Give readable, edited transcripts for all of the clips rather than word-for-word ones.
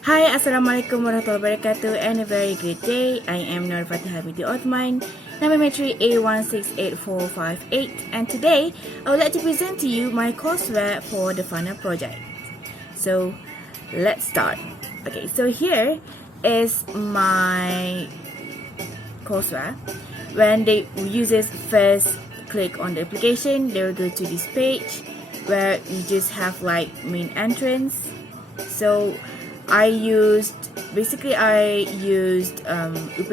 Hi, Assalamualaikum warahmatullahi wabarakatuh and a very good day. I am Nur Fatihah binti Othman, number A1684458, and today I would like to present to you my courseware for the final project. So let's start. Okay, so here is my courseware. When the users first click on the application, they will go to this page where you just have like main entrance. So I used Upin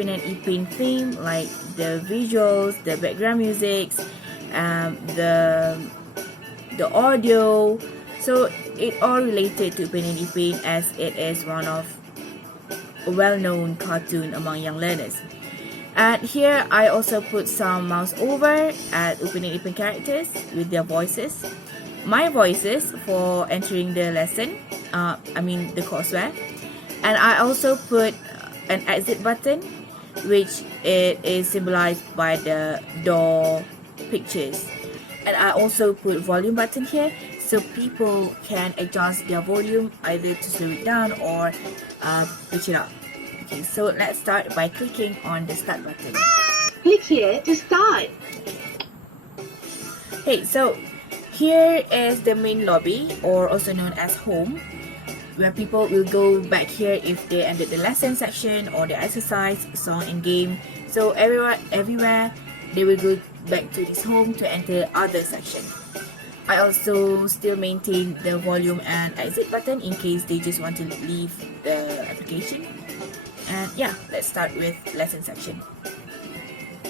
and Ipin theme, like the visuals, the background musics, the audio. So it all related to Upin and Ipin, as it is one of a well-known cartoon among young learners. And here I also put some mouse over at Upin and Ipin characters with their voices, my voices for entering the lesson, the courseware, and I also put an exit button, which it is symbolized by the door pictures, and I also put volume button here so people can adjust their volume either to slow it down or pitch it up. Okay, so let's start by clicking on the start button. Click here to start. Okay, so here is the main lobby, or also known as home, where people will go back here if they ended the lesson section or the exercise, song and game. So everywhere they will go back to this home to enter other section. I also still maintain the volume and exit button in case they just want to leave the application. And yeah, let's start with lesson section.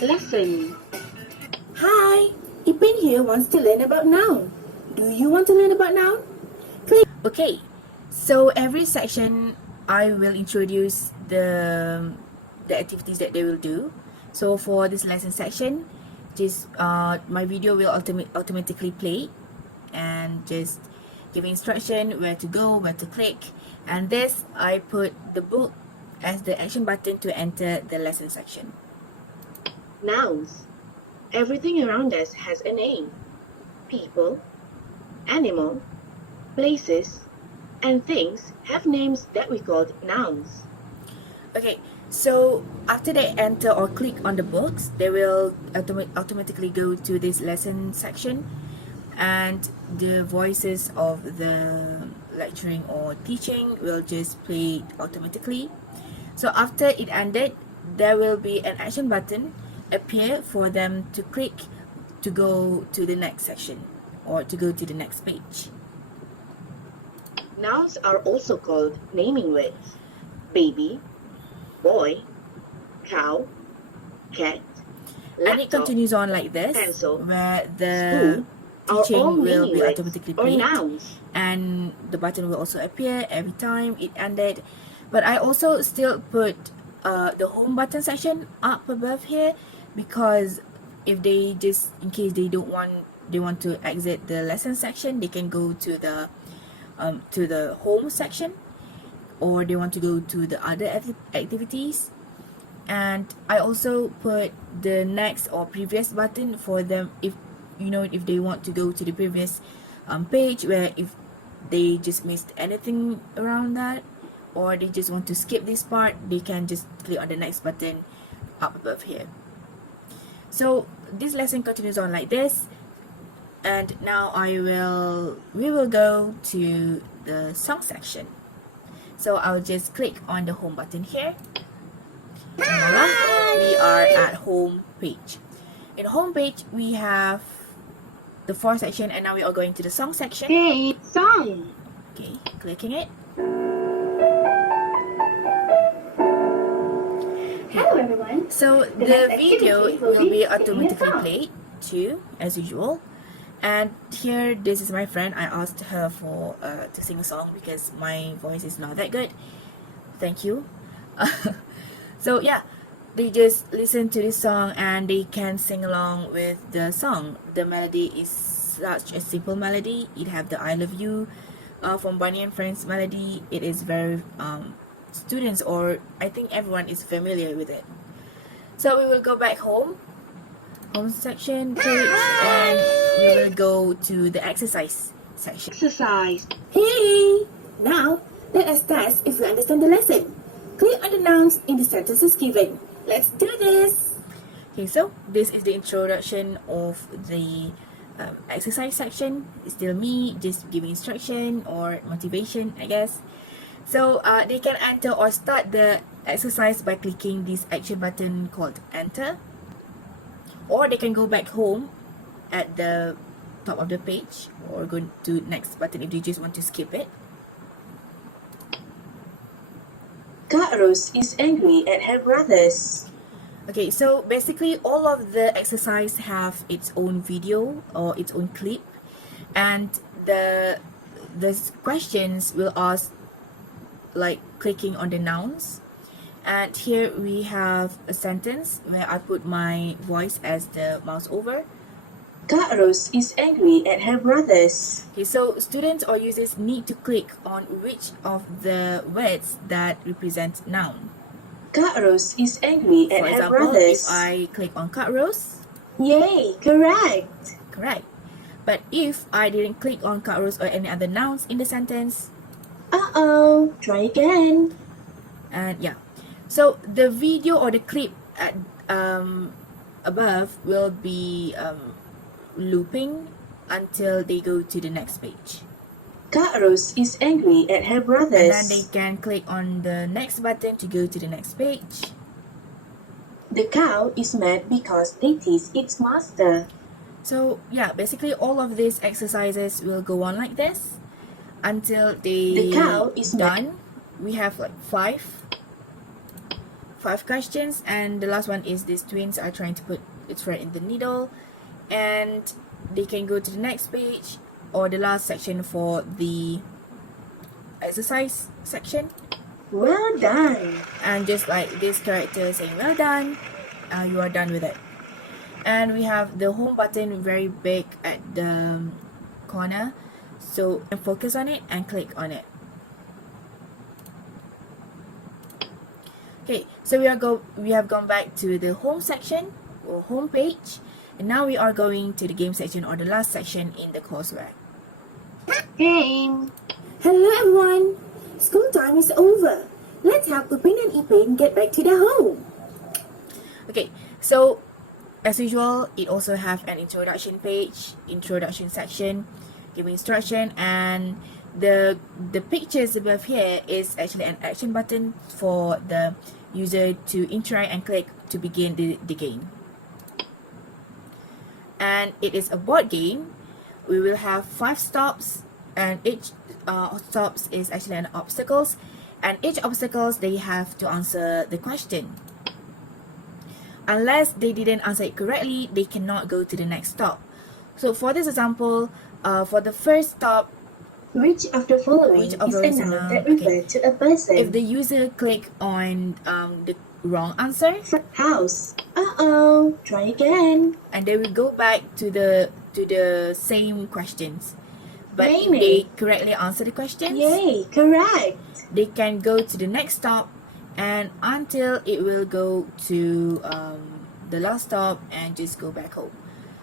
Lesson. Hi, Ipin here wants to learn about noun. Do you want to learn about noun? Okay, so every section I will introduce the activities that they will do. So for this lesson section, just my video will automatically play and just give instruction where to go, where to click. And this, I put the book as the action button to enter the lesson section. Nouns. Everything around us has a name. People, animal, places, and things have names that we call nouns. Okay, so after they enter or click on the books, they will automatically go to this lesson section, and the voices of the lecturing or teaching will just play automatically. So after it ended, there will be an action button appear for them to click to go to the next section or to go to the next page. Nouns are also called naming words. Baby, boy, cow, cat, And it laptop, continues on like this, pencil, where the school are all teaching will naming be words automatically or played, nouns. and the button will also appear every time it ended. But I also still put the home button section up above here, because if they just, in case they want to exit the lesson section, they can go to the home section, or they want to go to the other activities. And I also put the next or previous button for them if they want to go to the previous page, where if they just missed anything around that, or they just want to skip this part, they can just click on the next button up above here. So this lesson continues on like this, and now we will go to the song section. So I'll just click on the home button here. Voila, we are at home page. In the home page, we have the 4 section, and now we are going to the song section. Okay, song. Okay, clicking it. Hello everyone. So the next video activity will will be be singing a automatically song. played too, as usual. And here, this is my friend. I asked her for to sing a song because my voice is not that good. Thank you. So yeah, they just listen to this song and they can sing along with the song. The melody is such a simple melody. It have the I love you from Bunny and Friends melody. It is very students, or I think everyone is familiar with it. So we will go back home section page, and we will go to the exercise section. Exercise. Hey! Now, Let us test if we understand the lesson. Click on the nouns in the sentences given. Let's do this! Okay, so this is the introduction of the exercise section. It's still me just giving instruction or motivation, I guess. So they can enter or start the exercise by clicking this action button called enter, or they can go back home at the top of the page or go to next button if they just want to skip it. Kak Rose is angry at her brothers. Okay, so basically all of the exercise have its own video or its own clip, and the questions will ask like clicking on the nouns. And here we have a sentence where I put my voice as the mouse over. Kak Rose is angry at her brothers. Okay, so students or users need to click on which of the words that represent noun. Kak Rose is angry at For her example, brothers. if I click on Kak Rose, Yay, correct. correct. But if I didn't click on Kak Rose or any other nouns in the sentence, Uh-oh, try again. and yeah. So the video or the clip at above will be looping until they go to the next page. Kak Rose is angry at her And brothers. then they can click on the next button to go to the next page. The cow is mad because they tease its master. So yeah, basically all of these exercises will go on like this until they The cow is done. We have like five questions, and the last one is these twins are trying to put a thread in the needle, and they can go to the next page or the last section for the exercise section, Well done. and just like this character saying well done, you are done with it. And we have the home button very big at the corner, so focus on it and click on it. Okay, so we have gone back to the home section or home page, and now we are going to the game section or the last section in the courseware. Game. Hello everyone! School time is over. Let's help Upin and Ipin get back to their home. Okay, so as usual, it also have an introduction page, introduction section, giving instruction, and the pictures above here is actually an action button for the user to interact and click to begin the game. And it is a board game. We will have 5 stops, and each stops is actually an obstacles, and each obstacles they have to answer the question. Unless they didn't answer it correctly, they cannot go to the next stop. So for this example, for the first stop, Which of the following Which of is the a following is a noun noun? that Okay. refers to a person? if the user click on the wrong answer, House. Uh-oh, try again. and they will go back to the same questions. But if Blaming. they correctly answer the questions, Yay, correct. they can go to the next stop, and until it will go to the last stop and just go back home.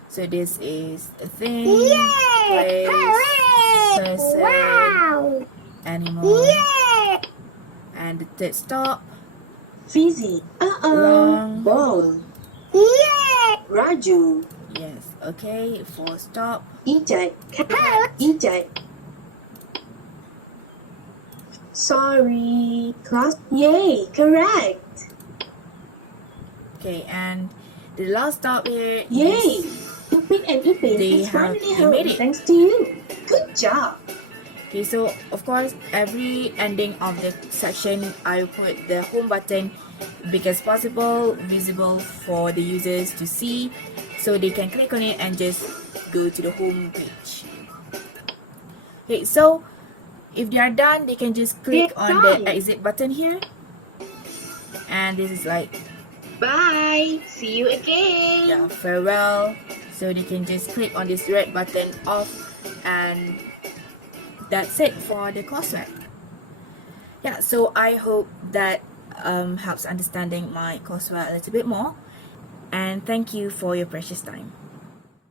So this is a thing, place, person, animal, and the third stop, Fizzy. Uh-oh, wrong. ball. Raju. Yes, okay, fourth stop, Ijat. Ijat. Sorry, class. Yay, correct. okay, and the last stop here Yay. is Upin and Ipin They is finally they home made it. thanks to you. Good job. okay. So of course, every ending of the section, I put the home button big as possible, visible for the users to see, so they can click on it and just go to the home page. Okay, so if they are done, they can just click They're on the done. exit button here, and this is like Bye. See you again. yeah, farewell. So they can just click on this red button off, and that's it for the courseware. Yeah, so I hope that helps understanding my courseware a little bit more, and thank you for your precious time.